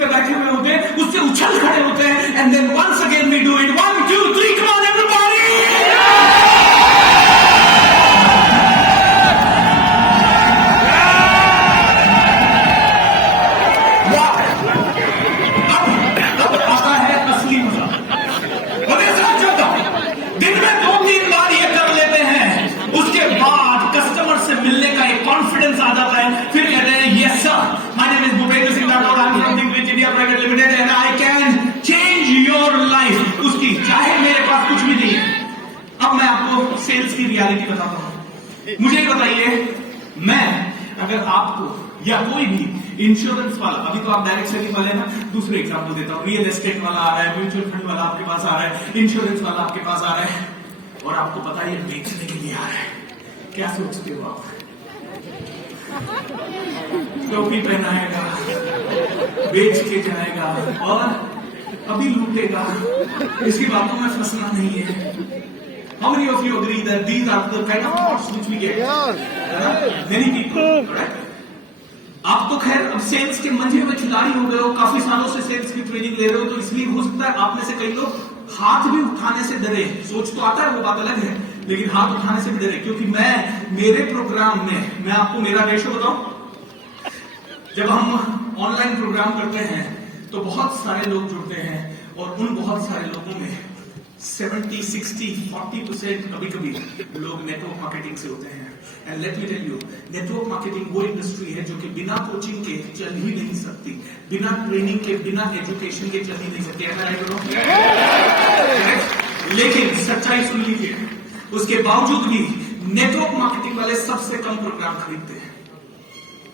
पे बैठे हुए होते हैं, उससे उछल खड़े होते हैं, and then once again we do it, 1 2 3 come on everybody. अब आता है असली मजा। और ऐसा चलता दिन में 2-3 बार ये कर लेते हैं, उसके बाद कस्टमर से मिलने का एक कॉन्फिडेंस आ जाता है, फिर कहते हैं yes sir, my name is Bhupendra Singh Rathore, I am from think rich India private limited and I can change your life. उसकी चाहे मेरे पास कुछ भी नहीं है। अब मैं आपको सेल्स की रियलिटी बताता हूं। मुझे बताइए, मैं अगर आपको या कोई भी इंश्योरेंस वाला, अभी तो आप डायरेक्ट सेलिंग वाले ना, दूसरे एग्जाम्पल देता हूं, रियल एस्टेट वाला आ रहा है, म्यूचुअल फंड वाला आपके पास आ रहा है, इंश्योरेंस वाला आपके पास आ रहा है, और आपको पता है ये बेचने के लिए आ रहा है। क्या सोचते हो आप? टोपी पहनाएगा, बेच के जाएगा और अभी लूटेगा। इसकी बातों में फंसना नहीं है। How many of you agree that these are the kind of thoughts which we get? Many people, correct? आप तो खैर अब सेल्स के मंझे में खिलाड़ी हो गए हो, काफी सालों से सेल्स की ट्रेनिंग ले रहे हो, तो इसलिए हो सकता है आप में से कई लोग हाथ भी उठाने से डरे। सोच तो आता है, वो बात अलग है, लेकिन हाथ उठाने से भी डरे, क्योंकि मेरे प्रोग्राम में, मैं आपको मेरा रेशो बताऊं, जब हम ऑनलाइन प्रोग्राम करते हैं तो बहुत सारे लोग जुड़ते हैं, और उन बहुत सारे लोगों में 70, 60, 40% कभी-कभी लोग नेटवर्क मार्केटिंग से होते हैं। And let me tell you, network marketing वो इंडस्ट्री है जो कि बिना कोचिंग के चल ही नहीं सकती, बिना ट्रेनिंग के, बिना एजुकेशन के चल ही नहीं सकती। ऐसा राइट बोलो? लेकिन सच्चाई सुन लीजिए, उसके बावजूद भी नेटवर्क मार्केटिंग वाले सबसे कम प्रोग्राम खरीदते हैं।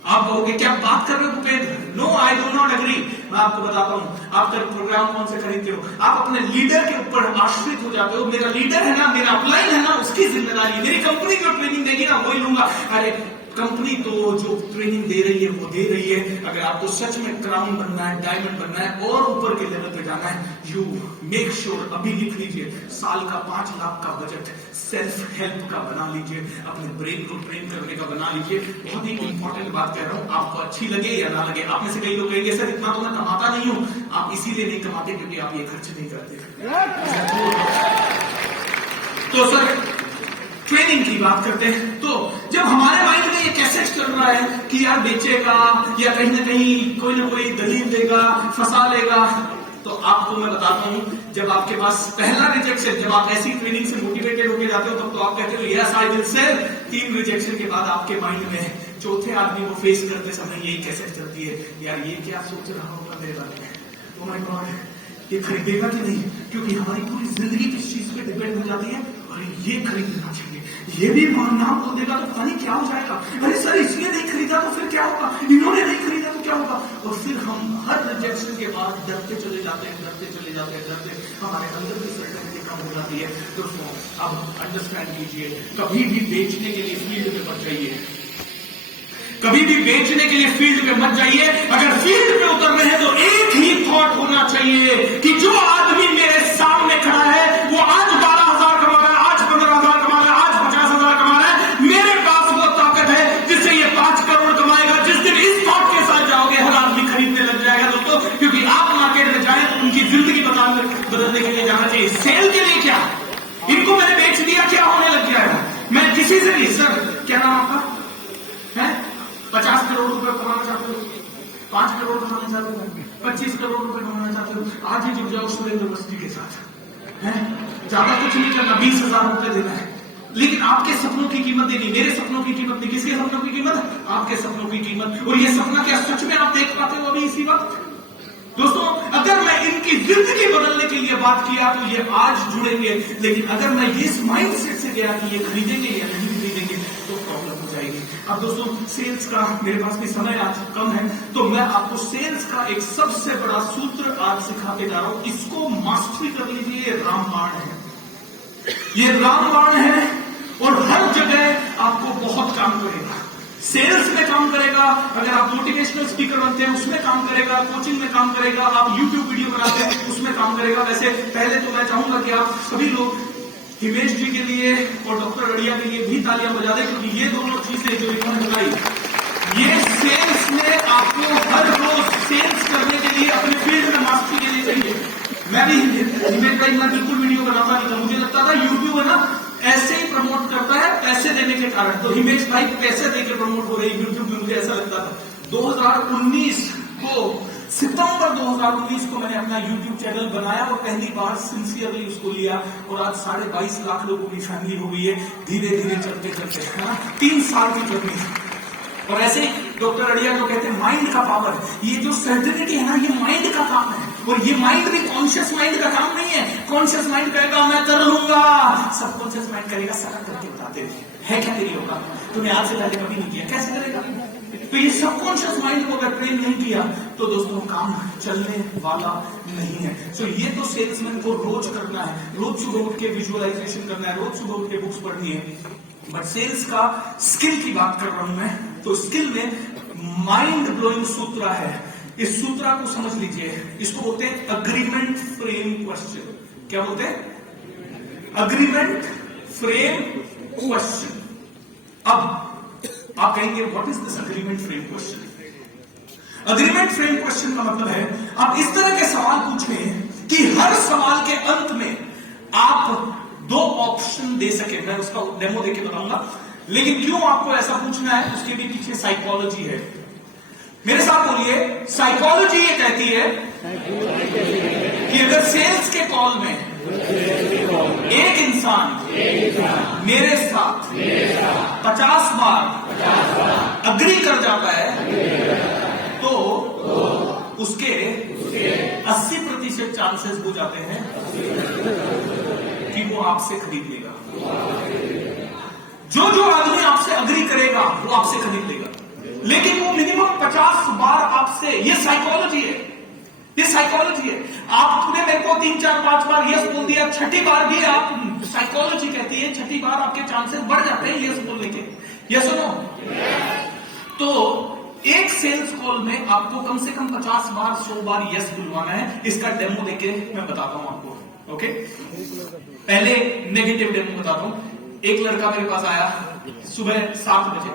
आप कहोगे क्या बात कर रहे हो Bhupendra? No, I do not agree. मैं आपको बताता हूं, आप कल प्रोग्राम कौन से खरीदते हो? आप अपने लीडर के ऊपर आश्रित हो जाते हो। मेरा लीडर है ना, मेरा अपलाइन है ना, उसकी जिम्मेदारी, मेरी कंपनी जो ट्रेनिंग देगी ना वही लूंगा। अरे कंपनी तो जो ट्रेनिंग दे रही है वो दे रही है। अगर आपको सच में क्राउन बनना है, डायमंड बनना है और ऊपर के लेवल पे जाना है, यू मेक श्योर, अभी लिख लीजिए, साल का 5 लाख का बजट सेल्फ हेल्प का बना लीजिए, अपने ब्रेन को ट्रेन करने का बना लीजिए। बहुत ही इंपॉर्टेंट बात कह रहा हूं, आपको अच्छी लगे या ना लगे। आप में से कई लोग कहेंगे सर इतना तो मैं कमाता नहीं हूं। आप इसीलिए नहीं कमाते क्योंकि आप ये खर्च नहीं करते। तो सर ट्रेनिंग की बात करते हैं, तो जब हमारे माइंड में ये कैसेट चल रहा है कि यार बेचेगा या कहीं ना कहीं कोई ना कोई दलील देगा, फंसा लेगा, तो आपको मैं बताता हूं, जब आपके पास पहला रिजेक्शन, जब आप ऐसी ट्रेनिंग से मोटिवेटेड होकर जाते हो, तब तो आप कहते हो yes I will sell. 3 rejection के बाद आपके माइंड में चौथे आदमी को फेस करते समय यही कैसेट चलती है, यार ये क्या सोच रहा होगा मेरे बारे में, ओह माय गॉड, ये खरीदेगा कि नहीं, क्योंकि हमारी पूरी जिंदगी किस चीज पे डिपेंड हो जाती है, अरे ये खरीदना चाहिए, ये भी नाम बोल देगा तो पता नहीं क्या हो जाएगा, अरे सर इसने नहीं खरीदा तो फिर क्या होगा, इन्होंने नहीं खरीदा तो क्या होगा। और फिर हम हर रिजेक्शन के बाद डरते चले जाते हैं, डरते चले जाते हैं, डरते, हमारे अंदर की सर्टेनिटी कम हो जाती है। दोस्तों अब अंडरस्टैंड कीजिए, कभी भी बेचने के लिए फील्ड में मत जाइए, कभी भी बेचने के लिए फील्ड में मत जाइए। अगर फील्ड में उतर रहे हैं तो एक ही थॉट होना चाहिए कि जो आदमी मेरे सामने खड़ा है वो आज 12,000 कमा रहा है, आज 15,000 कमा रहा है, आज 50,000 कमा रहा है, मेरे पास वो ताकत है जिससे ये 5 करोड़ कमाएगा। जिस दिन इस थॉट के साथ जाओगे हर आदमी खरीदने लग जाएगा दोस्तों, क्योंकि आप मार्केट में जाए तो उनकी जिंदगी बदलने के लिए जाना चाहिए। सेल के लिए क्या, इनको मैंने बेच दिया, क्या होने लग जाएगा। मैं किसी से भी, सर क्या नाम आपका है, 50 करोड़ रुपए कमाना चाहते हो, 5 करोड़ कमाना चाहते हो, 25 करोड़ रुपए कमाना चाहते हो, आज ही जुड़ जाओ सुरेंद्र यूनिवर्सिटी के साथ, है ज्यादा कुछ नहीं करना, 20,000 रुपए देना है, लेकिन आपके सपनों की कीमत देनी, मेरे सपनों की कीमत नहीं। किसके सपनों की कीमत? आपके सपनों की कीमत। और ये सपना क्या सच में आप देख पाते हो अभी इसी वक्त? दोस्तों अगर मैं इनकी जिंदगी बदलने के लिए बात किया तो ये आज जुड़ेंगे, लेकिन अगर मैं इस माइंडसेट से गया कि ये खरीदेंगे या नहीं खरीदेंगे तो प्रॉब्लम हो जाएगी। अब दोस्तों सेल्स का, मेरे पास भी समय आज कम है, तो मैं आपको सेल्स का एक सबसे बड़ा सूत्र आज सिखाते जा रहा हूं। इसको मास्टरी कर लीजिए, ये रामबाण है, ये रामबाण है और हर जगह आपको बहुत काम करेगा। सेल्स में काम करेगा, अगर आप मोटिवेशनल स्पीकर बनते हैं उसमें काम करेगा, कोचिंग में काम करेगा, आप यूट्यूब वीडियो बनाते हैं उसमें काम करेगा। वैसे पहले तो मैं चाहूंगा कि आप सभी लोग हिमेश जी के लिए और डॉक्टर अड़िया के लिए भी तालियां बजा दें, क्योंकि ये दोनों चीजें जो इन्होंने बताई, ये सेल्स में आपको हर रोज सेल्स करने के लिए मैं भी हिमेश भाई मैं बिल्कुल वीडियो बनाता नहीं था, मुझे लगता था यूट्यूब है ना ऐसे ही प्रमोट करता है पैसे देने के कारण, तो हिमेश भाई पैसे देकर प्रमोट हो रहे हैं यूट्यूब में, मुझे ऐसा लगता था। 2019 को सितंबर 2019 को मैंने अपना यूट्यूब चैनल बनाया और पहली बार सिंसियरली उसको लिया, और आज 22.5 लाख लोगों की फैमिली हो गई है, धीरे धीरे चलते चलते, है ना, 3 साल की जर्नी। और ऐसे ही डॉक्टर अड़िया जो कहते हैं माइंड का पावर, ये जो सर्टिनिटी है ना, ये माइंड का काम है, और ये माइंड भी कॉन्शियस माइंड का काम नहीं है। कॉन्शियस माइंड कहेगा मैं कर लूंगा, सबकॉन्शियस माइंड करेगा सफर करके बताते है क्या तेरी होगा, तूने आज से पहले कभी नहीं किया, कैसे करेगा? तो ये सबकॉन्शियस माइंड को अगर ट्रेन नहीं किया तो दोस्तों काम चलने वाला नहीं है। सो ये तो सेल्समैन को रोज करना है, रोज सुबह उठ के विजुअलाइजेशन करना है, रोज सुबह उठ के बुक्स पढ़नी है। बट सेल्स का स्किल की बात कर रहा हूं मैं, तो स्किल में माइंड ब्लोइंग सूत्र है। इस सूत्र को समझ लीजिए, इसको बोलते हैं अग्रीमेंट फ्रेम क्वेश्चन। क्या बोलते हैं? Agreement frame question. अब आप कहेंगे what is this agreement frame question? Agreement frame question का मतलब है आप इस तरह के सवाल पूछें कि हर सवाल के अंत में आप 2 ऑप्शन दे सके। मैं उसका डेमो देके बताऊंगा, लेकिन क्यों आपको ऐसा पूछना है उसके भी पीछे साइकोलॉजी है। मेरे साथ बोलिए, साइकोलॉजी ये कहती है कि अगर सेल्स के कॉल में एक इंसान मेरे साथ 50 बार अग्री कर जाता है तो उसके 80% चांसेस हो जाते हैं कि वो आपसे खरीद लेगा। जो आदमी आपसे अग्री करेगा वो आपसे खरीद लेगा, लेकिन वो मिनिमम 50 बार आपसे, ये साइकोलॉजी है, ये साइकोलॉजी है। आपने मेरे को 3, 4, 5 बार यस बोल दिया, 6ठी बार भी आप, साइकोलॉजी कहती है 6ठी बार आपके चांसेस बढ़ जाते हैं यस बोलने के। यस सुनो, तो एक सेल्स कॉल में आपको कम से कम 50 बार 100 बार यस बुलवाना है। इसका डेमो देके मैं बताता हूं आपको। ओके, पहले नेगेटिव डेमो बताता हूं। एक लड़का मेरे पास आया सुबह 7 बजे,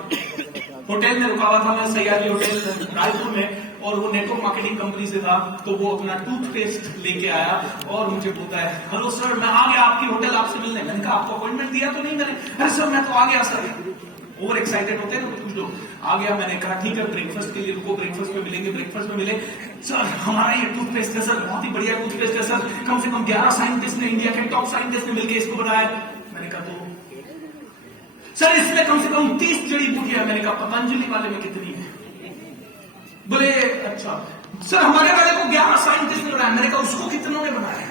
होटल में रुका हुआ था, मैं सैयारी होटल रायपुर में, और वो नेटवर्क मार्केटिंग कंपनी से था, तो वो अपना टूथपेस्ट लेके आया और मुझे बोलता है हेलो सर मैं आ गया आपकी होटल आपसे मिलने। मैंने कहा आपको अपॉइंटमेंट दिया तो नहीं? मैंने, अरे सर मैं तो आ गया सर। ओवर एक्साइटेड होते हैं कुछ लोग। आ गया, मैंने कहा ठीक है ब्रेकफास्ट के लिए रुको, ब्रेकफास्ट में मिलेंगे। ब्रेकफास्ट में मिले, सर हमारा ये टूथपेस्ट है सर, बहुत ही बढ़िया टूथपेस्ट है सर, कम से कम 11 साइंटिस्ट ने, इंडिया के टॉप साइंटिस्ट ने मिलकर इसको बनाया। मैंने कहा तो सर इसमें कम से कम 30 जड़ी बूटियां। मैंने कहा पतंजलि वाले में कितनी है? बोले अच्छा सर हमारे वाले को 11 साइंटिस्ट ने बनाया। मैंने कहा उसको कितनों ने बनाया?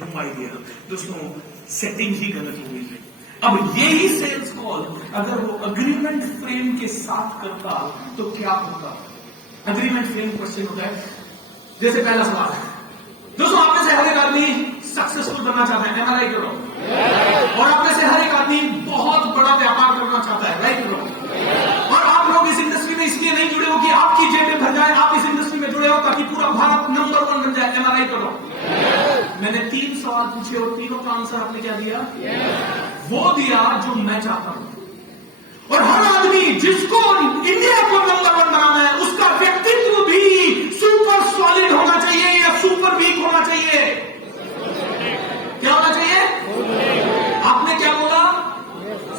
No idea. दोस्तों सेटिंग ही गलत हो गई। अब यही सेल्स कॉल अगर वो अग्रीमेंट फ्रेम के साथ करता तो क्या होता? अग्रीमेंट फ्रेम क्वेश्चन होता है, जैसे पहला सवाल, दोस्तों आप में से हर एक आदमी सक्सेसफुल बनना चाहता है, एम आई राइट और और आप में से हर एक आदमी बहुत बड़ा व्यापार करना चाहता है, राइट और और आप लोग इस इंडस्ट्री में इसलिए नहीं जुड़े हो कि आपकी जेबें भर जाए, आप इस इंडस्ट्री में जुड़े हो ताकि पूरा भारत नंबर 1 बन जाए, एम आई राइट और मैंने 3 सवाल पूछे और तीनों का आंसर आपने क्या दिया? वो दिया जो मैं चाहता हूं। और हर आदमी जिसको इंडिया को नंबर 1 बनाना है उसका व्यक्तित्व भी सुपर सॉलिड होना चाहिए या सुपर वीक होना चाहिए? क्या होना चाहिए? आपने क्या बोला?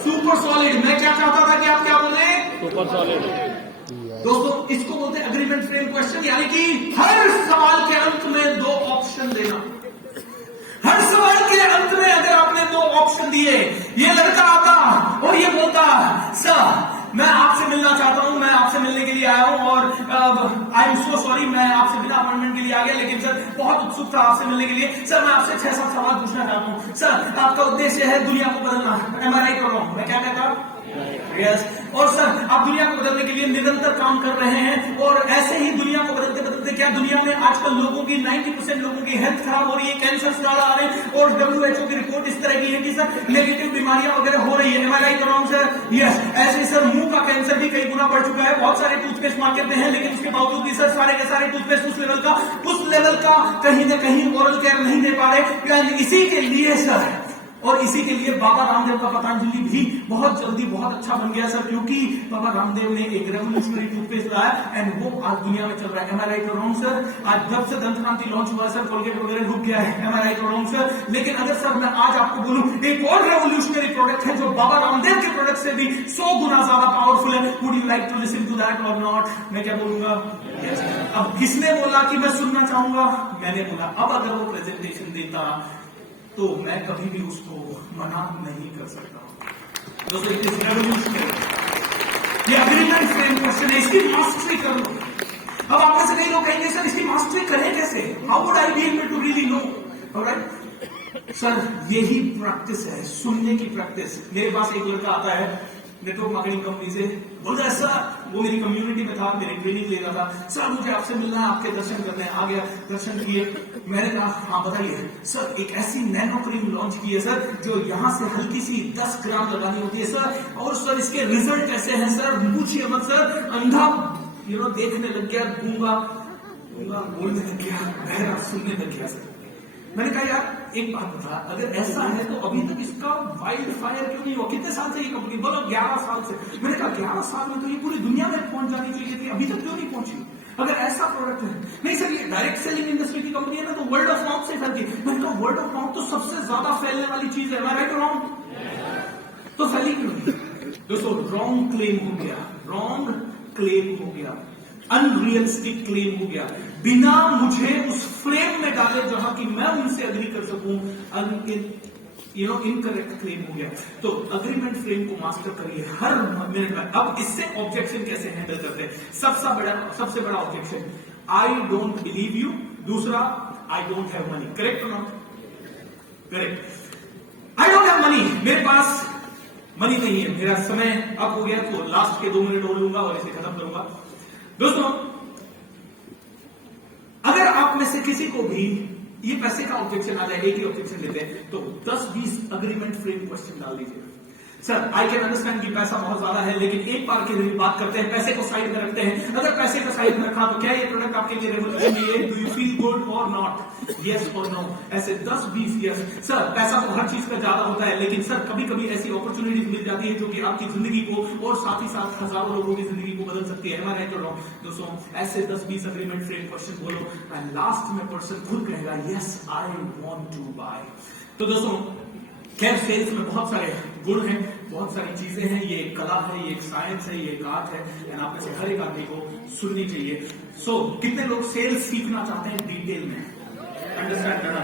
Super solid. मैं क्या चाहता था कि आप क्या बोले? Super solid. दोस्तों इसको बोलते हैं अग्रीमेंट फ्रेम क्वेश्चन, यानी कि हर सवाल के अंत में 2 ऑप्शन देना। हर सवाल के अंत में अगर आपने 2 ऑप्शन दिए, ये लड़का आता और ये बोलता सर मैं आपसे मिलना चाहता हूं, मैं आपसे मिलने के लिए आया हूं और आई एम सो सॉरी मैं आपसे बिना अपॉइंटमेंट के लिए आ गया, लेकिन सर बहुत उत्सुक था आपसे मिलने के लिए। सर मैं आपसे 6-7 सवाल पूछना चाहता हूं। सर आपका उद्देश्य है दुनिया को बदलना, एम आई राइट कर रहा हूं? मैं क्या कहता? यस। और सर आप दुनिया को बदलने के लिए निरंतर काम कर रहे हैं, और ऐसे ही दुनिया को बदलते बदलते क्या दुनिया में आजकल लोगों की 90% लोगों की हेल्थ खराब हो रही है, कैंसर ज्यादा आ रहे हैं, और WHO की रिपोर्ट इस तरह की है कि सर नेगेटिव बीमारियां वगैरह हो रही है, एम आई राइट कर रहा हूं सर? यस। ऐसे सर मुंह का कैंसर भी कई गुना बढ़ चुका है, बहुत सारे टूथपेस्ट मार्केट में है, लेकिन उसके बावजूद भी सर सारे के सारे टूथपेस्ट उस लेवल का कहीं ना कहीं ओरल केयर नहीं दे पा रहे। इसी के लिए सर और इसी के लिए बाबा रामदेव का पतंजलि भी बहुत जल्दी बहुत अच्छा बन गया सर, क्योंकि बाबा रामदेव ने एक रेवोल्यूशनरी टूथपेस्ट लाया एंड वो आज दुनिया में चल रहा है। एम आई राइट और रॉन्ग सर? आज जब से दंत क्रांति लॉन्च हुआ है सर, कोलगेट वगैरह रुक गया है। एम आई राइट और रॉन्ग सर? लेकिन अगर सर मैं आज आपको बोलूं एक और रेवोल्यूशनरी प्रोडक्ट है जो बाबा रामदेव के प्रोडक्ट से भी 100 गुना ज्यादा पावरफुल है, would you like to listen to that और नॉट? मैं क्या बोलूंगा? अब किसने बोला कि मैं सुनना चाहूंगा? मैंने बोला। अब अगर वो प्रेजेंटेशन देता तो मैं कभी भी उसको मना नहीं कर सकता। दोस्तों इट इज रेवोल्यूशनरी। ये अग्रीमेंट फ्रेम क्वेश्चन है, इसकी मास्टरी कर लो। अब आप में से कई लोग कहेंगे सर इसकी मास्टरी करें कैसे? How would I be able to really know? Alright sir, यही प्रैक्टिस है, सुनने की प्रैक्टिस। मेरे पास एक लड़का आता है नेटवर्क मार्केटिंग कंपनी से, बोलता है सर, वो मेरी कम्युनिटी में था, मेरी ट्रेनिंग ले रहा था, सर मुझे आपसे मिलना है, आपके दर्शन करने। आ गया, दर्शन किए। मैंने कहा हाँ बताइए सर। एक ऐसी नैनो क्रीम लॉन्च की है सर जो यहाँ से हल्की सी 10 ग्राम लगानी होती है सर, और सर इसके रिजल्ट कैसे हैं सर, पूछिए मत सर। अंधा देखने लग गया, गूंगा बोलने लग गया, बहरा सुनने लग गया सर। मैंने कहा यार एक बात बता, अगर ऐसा है तो अभी तक इसका वाइल्ड फायर क्यों नहीं हुआ? कितने साल से ये कंपनी? बोलो 11 साल से। मैंने कहा 11 साल में तो ये पूरी दुनिया में पहुंच जानी चाहिए थी, अभी तक क्यों नहीं पहुंची? अगर ऐसा प्रोडक्ट है। नहीं सर ये डायरेक्ट सेलिंग इंडस्ट्री की कंपनी है ना, तो वर्ल्ड ऑफ माउथ से फैलती। मैंने कहा वर्ल्ड ऑफ माउथ तो सबसे ज्यादा फैलने वाली चीज है, राइट और रॉन्ग? तो फैली क्यों नहीं? दोस्तों रॉन्ग क्लेम हो गया, रॉन्ग क्लेम हो गया, अनरियलिस्टिक क्लेम हो गया, बिना मुझे उस फ्रेम में डाले जहां की मैं उनसे अग्री कर सकूं, इनकरेक्ट क्लेम हो गया। तो अग्रीमेंट फ्रेम को मास्टर करिए हर मिनट में। अब इससे ऑब्जेक्शन कैसे हैंडल करते हैं? सबसे बड़ा objection, I don't believe you. दूसरा, I don't have money. Correct और not? Correct. I don't have money, मेरे पास मनी नहीं है, मेरा समय अब हो गया, तो लास्ट के 2 मिनट और लूंगा और इसे खत्म करूंगा। दोस्तों अगर आप में से किसी को भी ये पैसे का ऑब्जेक्शन आ जाए, एक ही ऑब्जेक्शन लेते हैं, तो 10-20 अग्रीमेंट फ्रेम क्वेश्चन डाल दीजिए। सर आई कैन अंडरस्टैंड कि पैसा बहुत ज्यादा है, लेकिन एक बार की बात करते हैं, पैसे को साइड में रखते हैं। अगर पैसे को साइड में रखा तो क्या ये प्रोडक्ट आपके लिए रेवोल्यूशनरी है? डू यू फील गुड और नॉट? यस और नो। ऐसे 10-20 यस। सर पैसा तो हर चीज का ज्यादा होता है, लेकिन सर कभी कभी ऐसी अपॉर्चुनिटीज मिल जाती है जो कि आपकी जिंदगी को और साथ ही साथ हजारों लोगों की जिंदगी को बदल सकती है। एम आई राइट और रॉन्ग? दोस्तों ऐसे 10-20 अग्रीमेंट फ्रेम क्वेश्चन बोलो, एंड लास्ट में पर्सन खुद कहेगा yes I want to buy. तो दोस्तों खैर सेल्स में बहुत सारे गुण हैं, बहुत सारी चीजें हैं, ये एक कला है, ये एक साइंस है, ये एक आर्ट है, एंड आप में से हर एक आदमी को सुननी चाहिए। सो कितने लोग सेल्स सीखना चाहते हैं डिटेल में, अंडरस्टैंड करना